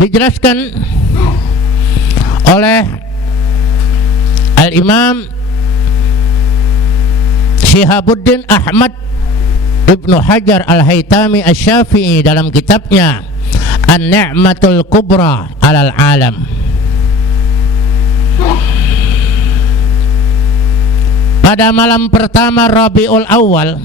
Dijelaskan oleh Al-Imam Syihabuddin Ahmad Ibnu Hajar Al-Haytami Asy-Syafi'i dalam kitabnya An-Ni'matul Kubra 'alal 'Alam. Pada malam pertama Rabiul Awal,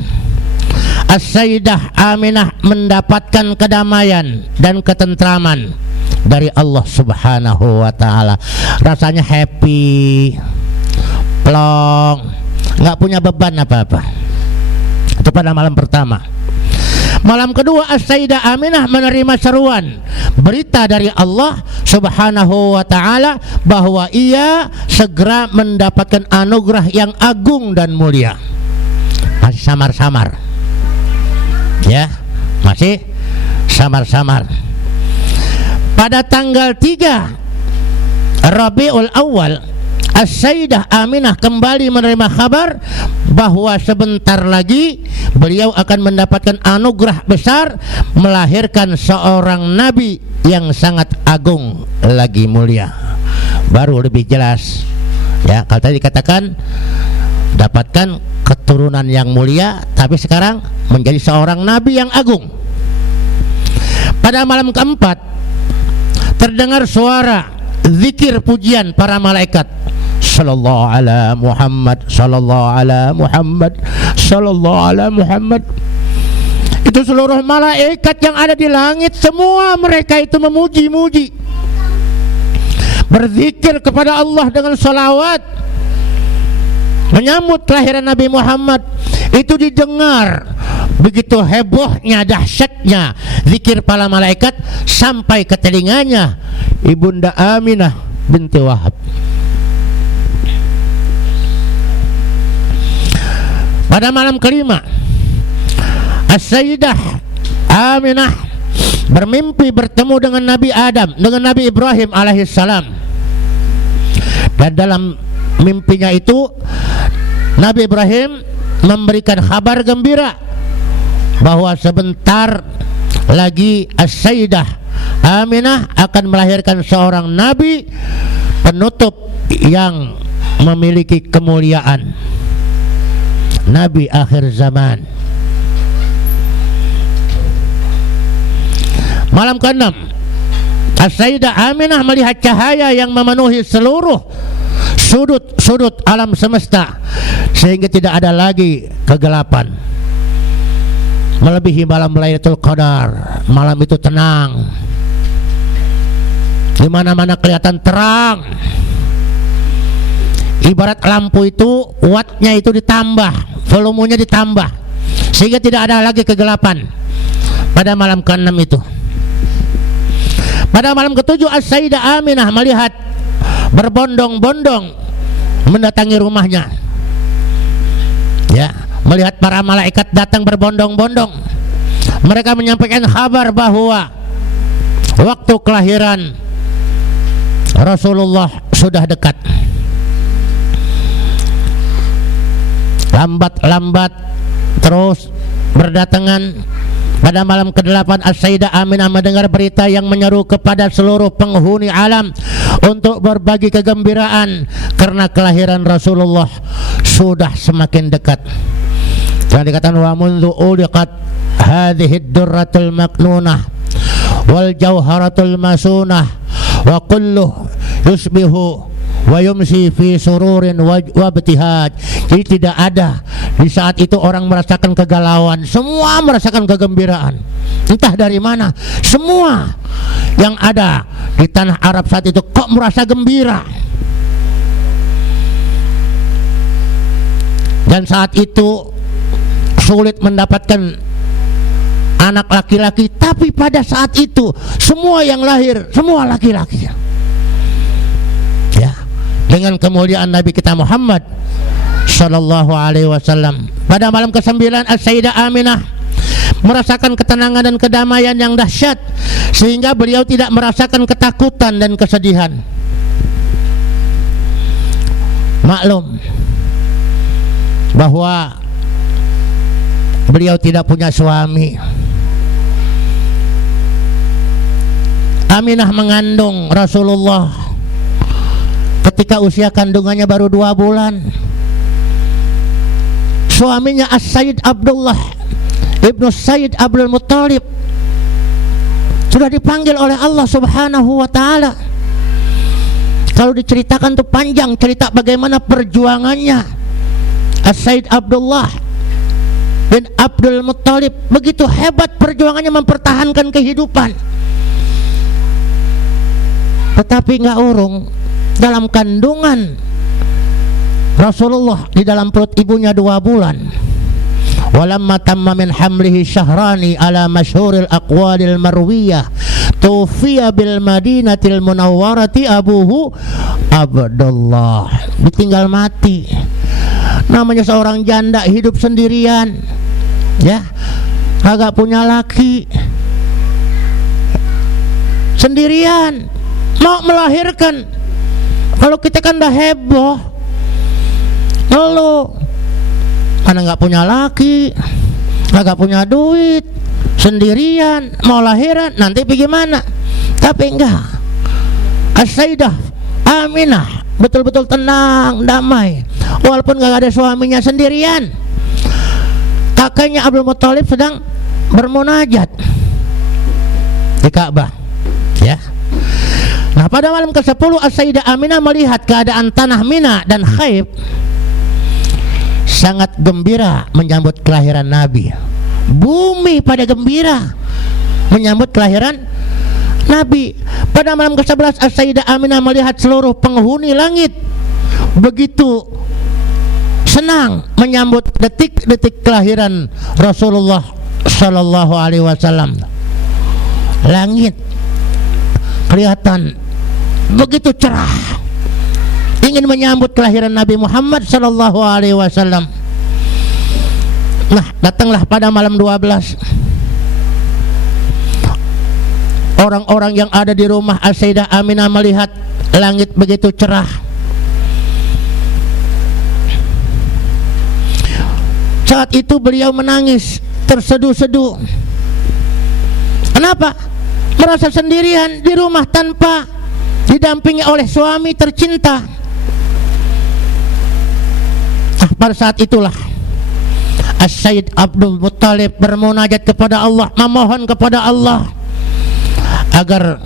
As-Sayyidah Aminah mendapatkan kedamaian dan ketentraman dari Allah Subhanahu wa ta'ala. Rasanya happy, plong, nggak punya beban apa-apa. Itu pada malam pertama. Malam kedua, As-Sayyidah Aminah menerima seruan, berita dari Allah Subhanahu wa ta'ala bahwa ia segera mendapatkan anugerah yang agung dan mulia. Masih samar-samar, ya, masih samar-samar. Pada tanggal 3 Rabiul Awal, As-Sayyidah Aminah kembali menerima kabar bahwa sebentar lagi beliau akan mendapatkan anugerah besar, melahirkan seorang nabi yang sangat agung lagi mulia. Baru lebih jelas, ya. Kalau tadi dikatakan dapatkan keturunan yang mulia, tapi sekarang menjadi seorang nabi yang agung. Pada malam keempat terdengar suara zikir pujian para malaikat. Sallallahu ala Muhammad, sallallahu ala Muhammad, sallallahu ala Muhammad. Itu seluruh malaikat yang ada di langit, semua mereka itu memuji-muji, berzikir kepada Allah dengan salawat, menyambut kelahiran Nabi Muhammad. Itu didengar begitu hebohnya, dahsyatnya zikir para malaikat sampai ke telinganya Ibunda Aminah binti Wahab. Pada malam kelima, As-Sayyidah Aminah bermimpi bertemu dengan Nabi Adam, dengan Nabi Ibrahim alaihissalam. Dan dalam mimpinya itu Nabi Ibrahim memberikan kabar gembira bahwa sebentar lagi As-Sayyidah Aminah akan melahirkan seorang nabi penutup yang memiliki kemuliaan, nabi akhir zaman. Malam ke-6, As-Sayyidah Aminah melihat cahaya yang memenuhi seluruh sudut-sudut alam semesta, sehingga tidak ada lagi kegelapan. Melebihi malam Lailatul Qadar, malam itu tenang, di mana-mana kelihatan terang. Ibarat lampu itu wattnya itu ditambah, volumenya ditambah, sehingga tidak ada lagi kegelapan pada malam ke-6 itu. Pada malam ke-7, As-Sayyidah Aminah melihat berbondong-bondong mendatangi rumahnya, ya, melihat para malaikat datang berbondong-bondong. Mereka menyampaikan kabar bahwa waktu kelahiran Rasulullah sudah dekat. Lambat-lambat terus berdatangan. Pada malam ke-8, As-Sayyidah Aminah mendengar berita yang menyeru kepada seluruh penghuni alam untuk berbagi kegembiraan karena kelahiran Rasulullah sudah semakin dekat. Dan dikatakan wa mundu uliqat hadhihi ad-durratul maknunah wal jauharatul masunah wa kullu yusbihu wa yumsi fi sururin wa ibtihaj. Jadi tidak ada di saat itu orang merasakan kegalauan, semua merasakan kegembiraan. Entah dari mana, semua yang ada di tanah Arab saat itu kok merasa gembira. Dan saat itu sulit mendapatkan anak laki-laki, tapi pada saat itu semua yang lahir semua laki-laki. Ya, dengan kemuliaan Nabi kita Muhammad sallallahu alaihi wasallam. Pada malam ke-9, As-Sayyidah Aminah merasakan ketenangan dan kedamaian yang dahsyat, sehingga beliau tidak merasakan ketakutan dan kesedihan. Maklum bahwa beliau tidak punya suami. Aminah mengandung Rasulullah ketika usia kandungannya baru 2 bulan. Suaminya As-Sayyid Abdullah ibnu Sayyid Abdul Muttalib sudah dipanggil oleh Allah Subhanahu wa ta'ala. Kalau diceritakan tuh panjang cerita bagaimana perjuangannya As-Sayyid Abdullah bin Abdul Muttalib. Begitu hebat perjuangannya mempertahankan kehidupan. Tetapi nggak urung, dalam kandungan Rasulullah di dalam perut ibunya 2 bulan. Walamma tamma min hamlihi syahrani ala masyhuril aqwalil marwiyah tufiya bil madinatil munawwarati abuhu Abdullah. Ditinggal mati. Namanya seorang janda hidup sendirian, ya, kagak punya laki, sendirian mau melahirkan. Kalau kita kan dah heboh, lo mana nggak punya laki, nggak punya duit, sendirian mau lahiran, nanti bagaimana? Tapi enggak, As-Sayyidah Aminah betul-betul tenang, damai, walaupun nggak ada suaminya, sendirian. Kakaknya Abdul Muttalib sedang bermunajat di Ka'bah, ya. Nah, pada malam ke-10 As-Sayyidah Aminah melihat keadaan tanah Mina dan Khaif, sangat gembira menyambut kelahiran Nabi. Bumi pada gembira menyambut kelahiran Nabi. Pada malam ke-11 As-Sayyidah Aminah melihat seluruh penghuni langit begitu senang menyambut detik-detik kelahiran Rasulullah sallallahu alaihi wasallam. Langit kelihatan begitu cerah, ingin menyambut kelahiran Nabi Muhammad sallallahu alaihi wasallam. Nah, datanglah pada malam 12 orang-orang yang ada di rumah As-Sayyidah Aminah melihat langit begitu cerah. Saat itu beliau menangis terseduh-seduh. Kenapa? Merasa sendirian di rumah tanpa didampingi oleh suami tercinta. Nah, pada saat itulah As-Sayyid Abdul Muttalib bermunajat kepada Allah, memohon kepada Allah agar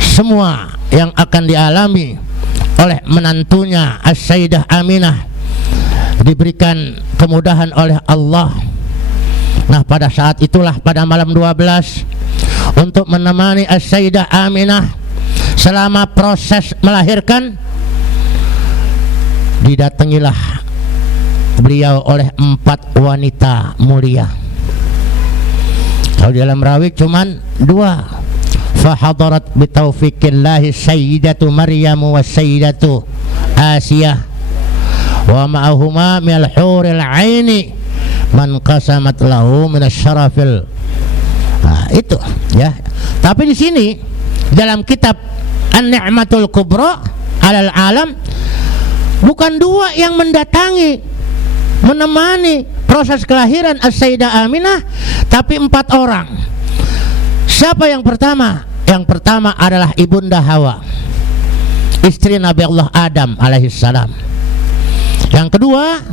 semua yang akan dialami oleh menantunya As-Sayyidah Aminah diberikan kemudahan oleh Allah. Nah, pada saat itulah pada malam 12 untuk menemani As-Sayyidah Aminah selama proses melahirkan, didatangilah beliau oleh 4 wanita mulia. Kalau di dalam rawi cuman 2. Fahadarat bitaufiqillahi Sayyidatu Maryam wa Sayyidatu Asiyah wa ma'ahuma minal huril aini man qasamat lahu minasyarafil. Nah, itu ya. Tapi di sini dalam kitab An-Ni'matul Kubra alal alam bukan 2 yang mendatangi menemani proses kelahiran As-Sayyidah Aminah, tapi 4 orang. Siapa yang pertama? Yang pertama adalah Ibunda Hawa, istri Nabi Allah Adam alaihissalam. Yang kedua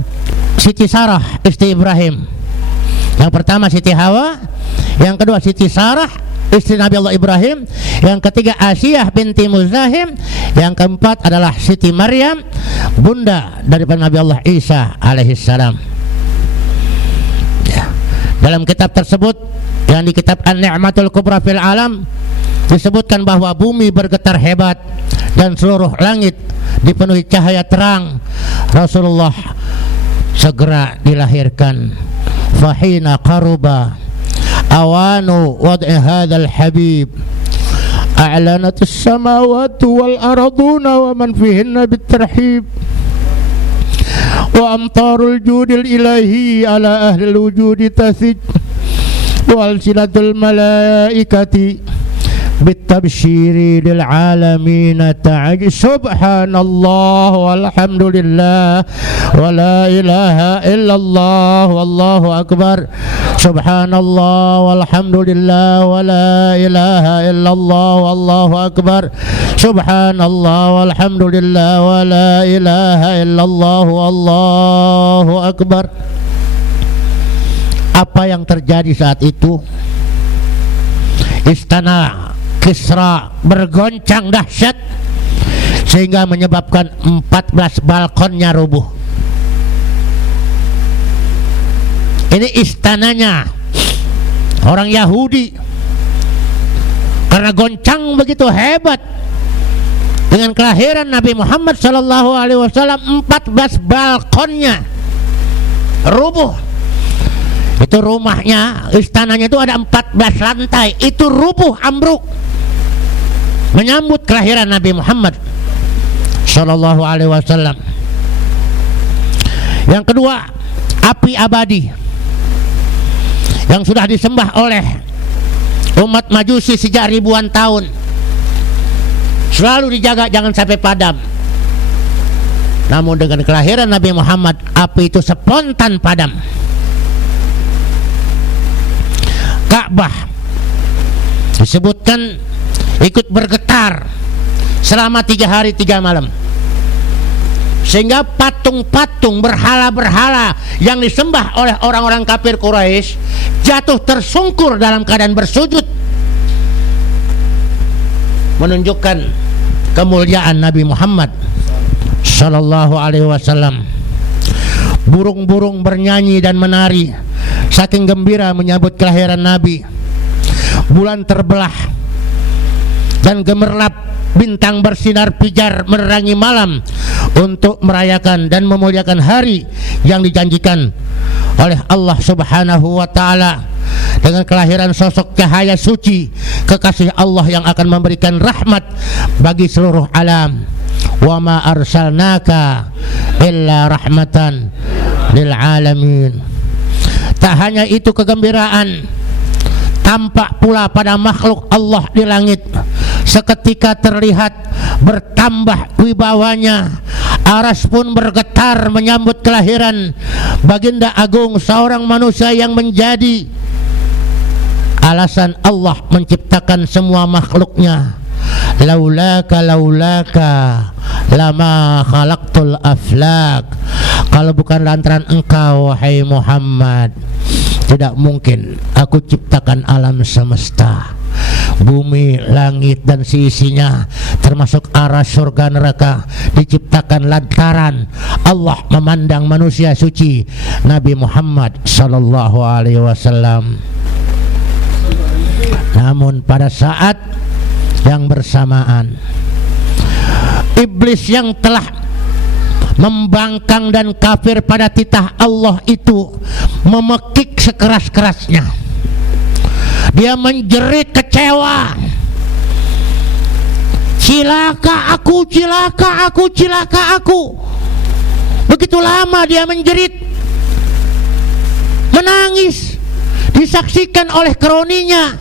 Siti Sarah, istri Ibrahim. Yang pertama Siti Hawa, yang kedua Siti Sarah, istri Nabi Allah Ibrahim, yang ketiga Asiyah binti Muzahim, yang keempat adalah Siti Maryam, bunda daripada Nabi Allah Isa alaihissalam. Ya. Dalam kitab tersebut yang di kitab An-Ni'matul Kubra fil Alam disebutkan bahwa bumi bergetar hebat dan seluruh langit dipenuhi cahaya terang. Rasulullah segera dilahirkan. Fahina qaruba awanu wad'i hadzal habib a'lanat as-samawati wal arduna wa man fihinna bitarhib wa amtarul judil ilahi ala ahli al-wujudi tasij wa alsinatul malaikati بالتبشير للعالمين تعج سبحان الله والحمد لله ولا إله إلا الله والله أكبر سبحان الله والحمد لله ولا إله إلا الله والله أكبر سبحان الله والحمد لله ولا إله إلا الله والله أكبر. Apa yang terjadi saat itu? Istana Kisra bergoncang dahsyat sehingga menyebabkan 14 balkonnya rubuh. Ini istananya orang Yahudi. Karena goncang begitu hebat dengan kelahiran Nabi Muhammad SAW, 14 balkonnya rubuh. Itu rumahnya, istananya itu ada 14 lantai, itu rubuh ambruk menyambut kelahiran Nabi Muhammad SAW. Yang kedua, api abadi yang sudah disembah oleh umat Majusi sejak ribuan tahun, selalu dijaga jangan sampai padam. Namun dengan kelahiran Nabi Muhammad, api itu spontan padam. Ka'bah disebutkan ikut bergetar selama 3 hari 3 malam, sehingga patung-patung berhala-berhala yang disembah oleh orang-orang kafir Quraisy jatuh tersungkur dalam keadaan bersujud, menunjukkan kemuliaan Nabi Muhammad sallallahu alaihi wasallam. Burung-burung bernyanyi dan menari saking gembira menyambut kelahiran Nabi. Bulan terbelah dan gemerlap, bintang bersinar pijar menerangi malam untuk merayakan dan memuliakan hari yang dijanjikan oleh Allah Subhanahu wa taala dengan kelahiran sosok cahaya suci kekasih Allah yang akan memberikan rahmat bagi seluruh alam. Wa ma arsalnaka illa rahmatan lil alamin. Tak hanya itu kegembiraan, tampak pula pada makhluk Allah di langit. Seketika terlihat bertambah wibawanya. Aras pun bergetar menyambut kelahiran baginda agung, seorang manusia yang menjadi alasan Allah menciptakan semua makhluknya. Laulaka lama khalaqtul aflak. Kalau bukan lantaran engkau wahai Muhammad, tidak mungkin aku ciptakan alam semesta, bumi, langit dan seisinya, termasuk aras surga neraka, diciptakan lantaran Allah memandang manusia suci Nabi Muhammad sallallahu alaihi wasallam. Namun pada saat yang bersamaan, iblis yang telah membangkang dan kafir pada titah Allah itu memekik sekeras-kerasnya. Dia menjerit kecewa, cilaka aku, cilaka aku, cilaka aku. Begitu lama dia menjerit, menangis, disaksikan oleh kroninya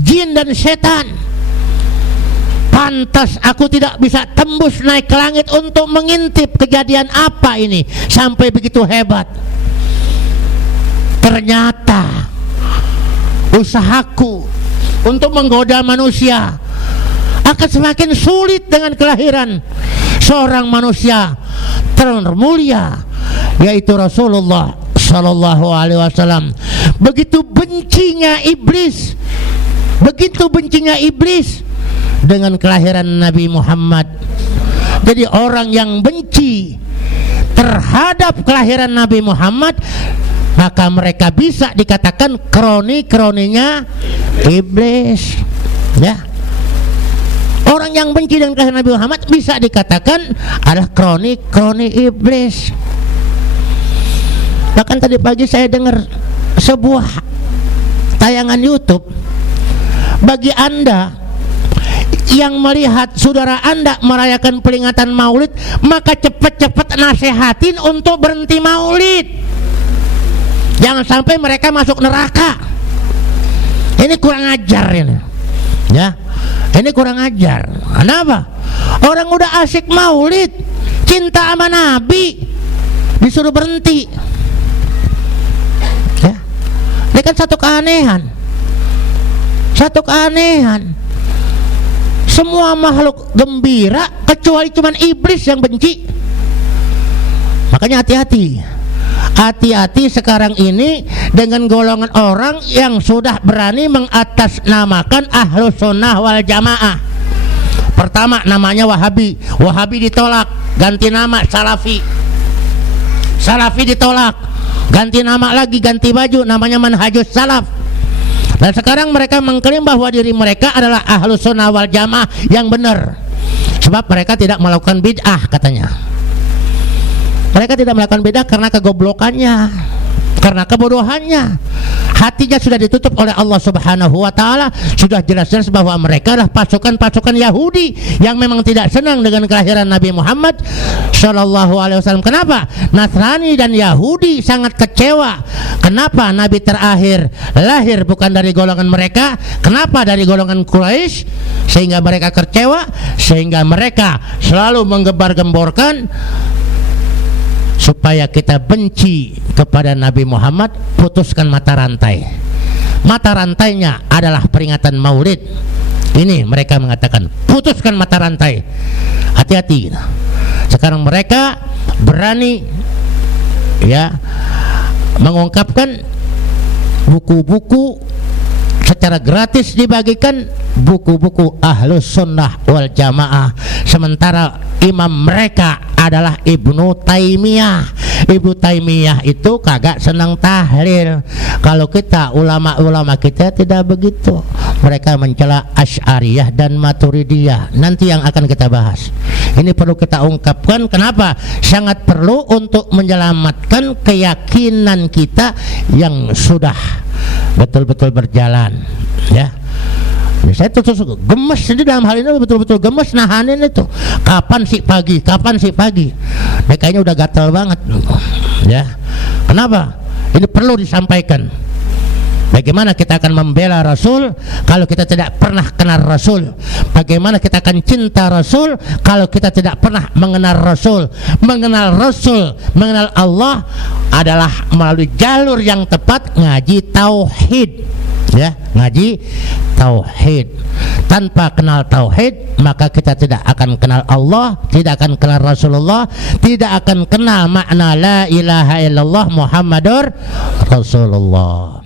jin dan setan. Pantas aku tidak bisa tembus naik ke langit untuk mengintip kejadian apa ini sampai begitu hebat. Ternyata usahaku untuk menggoda manusia akan semakin sulit dengan kelahiran seorang manusia termulia, yaitu Rasulullah sallallahu alaihi wasallam. Begitu bencinya iblis, begitu bencinya iblis dengan kelahiran Nabi Muhammad. Jadi orang yang benci terhadap kelahiran Nabi Muhammad, maka mereka bisa dikatakan kroni-kroninya iblis, ya. Orang yang benci dengan kelahiran Nabi Muhammad bisa dikatakan adalah kroni-kroni iblis. Bahkan tadi pagi saya dengar sebuah tayangan YouTube. Bagi Anda yang melihat saudara Anda merayakan peringatan Maulid, maka cepat-cepat nasehatin untuk berhenti Maulid. Jangan sampai mereka masuk neraka. Ini kurang ajar ini, ya. Ini kurang ajar. Kenapa? Orang udah asik maulid, cinta sama Nabi, disuruh berhenti. Ya, ini kan satu keanehan. Satu keanehan. Semua makhluk gembira kecuali cuman iblis yang benci. Makanya hati-hati. Hati-hati sekarang ini dengan golongan orang yang sudah berani mengatasnamakan Ahlus Sunnah wal Jamaah. Pertama namanya Wahabi. Wahabi ditolak, ganti nama Salafi. Salafi ditolak, ganti nama lagi, ganti baju, namanya Manhajus Salaf. Dan sekarang mereka mengklaim bahwa diri mereka adalah Ahlus Sunnah wal Jamaah yang benar, sebab mereka tidak melakukan bid'ah katanya. Mereka tidak melakukan bid'ah karena kegoblokannya, karena kebodohannya. Hatinya sudah ditutup oleh Allah Subhanahu wa Ta'ala. Sudah jelas-jelas bahwa mereka adalah pasukan-pasukan Yahudi yang memang tidak senang dengan kelahiran Nabi Muhammad Sallallahu Alaihi Wasallam. Kenapa? Nasrani dan Yahudi sangat kecewa. Kenapa Nabi terakhir lahir bukan dari golongan mereka? Kenapa dari golongan Quraisy? Sehingga mereka kecewa, sehingga mereka selalu menggembar-gemborkan supaya kita benci kepada Nabi Muhammad. Putuskan mata rantai. Mata rantainya adalah peringatan Maulid. Ini mereka mengatakan, putuskan mata rantai. Hati-hati. Sekarang mereka berani ya mengungkapkan buku-buku secara gratis, dibagikan buku-buku Ahlus Sunnah wal Jamaah, sementara imam mereka adalah Ibnu Taimiyah. Ibnu Taimiyah itu kagak senang tahlil. Kalau kita ulama-ulama kita tidak begitu. Mereka mencela Asy'ariyah dan Maturidiyah. Nanti yang akan kita bahas. Ini perlu kita ungkapkan. Kenapa? Sangat perlu untuk menyelamatkan keyakinan kita yang sudah betul-betul berjalan. Ya. Saya tuh gemes ini, dalam hal ini betul-betul gemes nahanin itu. Kapan sih pagi? Kapan sih pagi? Kayaknya udah gatal banget. Ya. Kenapa? Ini perlu disampaikan. Bagaimana kita akan membela Rasul kalau kita tidak pernah kenal Rasul? Bagaimana kita akan cinta Rasul kalau kita tidak pernah mengenal Rasul? Mengenal Rasul, mengenal Allah adalah melalui jalur yang tepat, ngaji tauhid. Ya, ngaji tauhid. Tanpa kenal tauhid, maka kita tidak akan kenal Allah, tidak akan kenal Rasulullah, tidak akan kenal makna la ilaha illallah Muhammadur Rasulullah.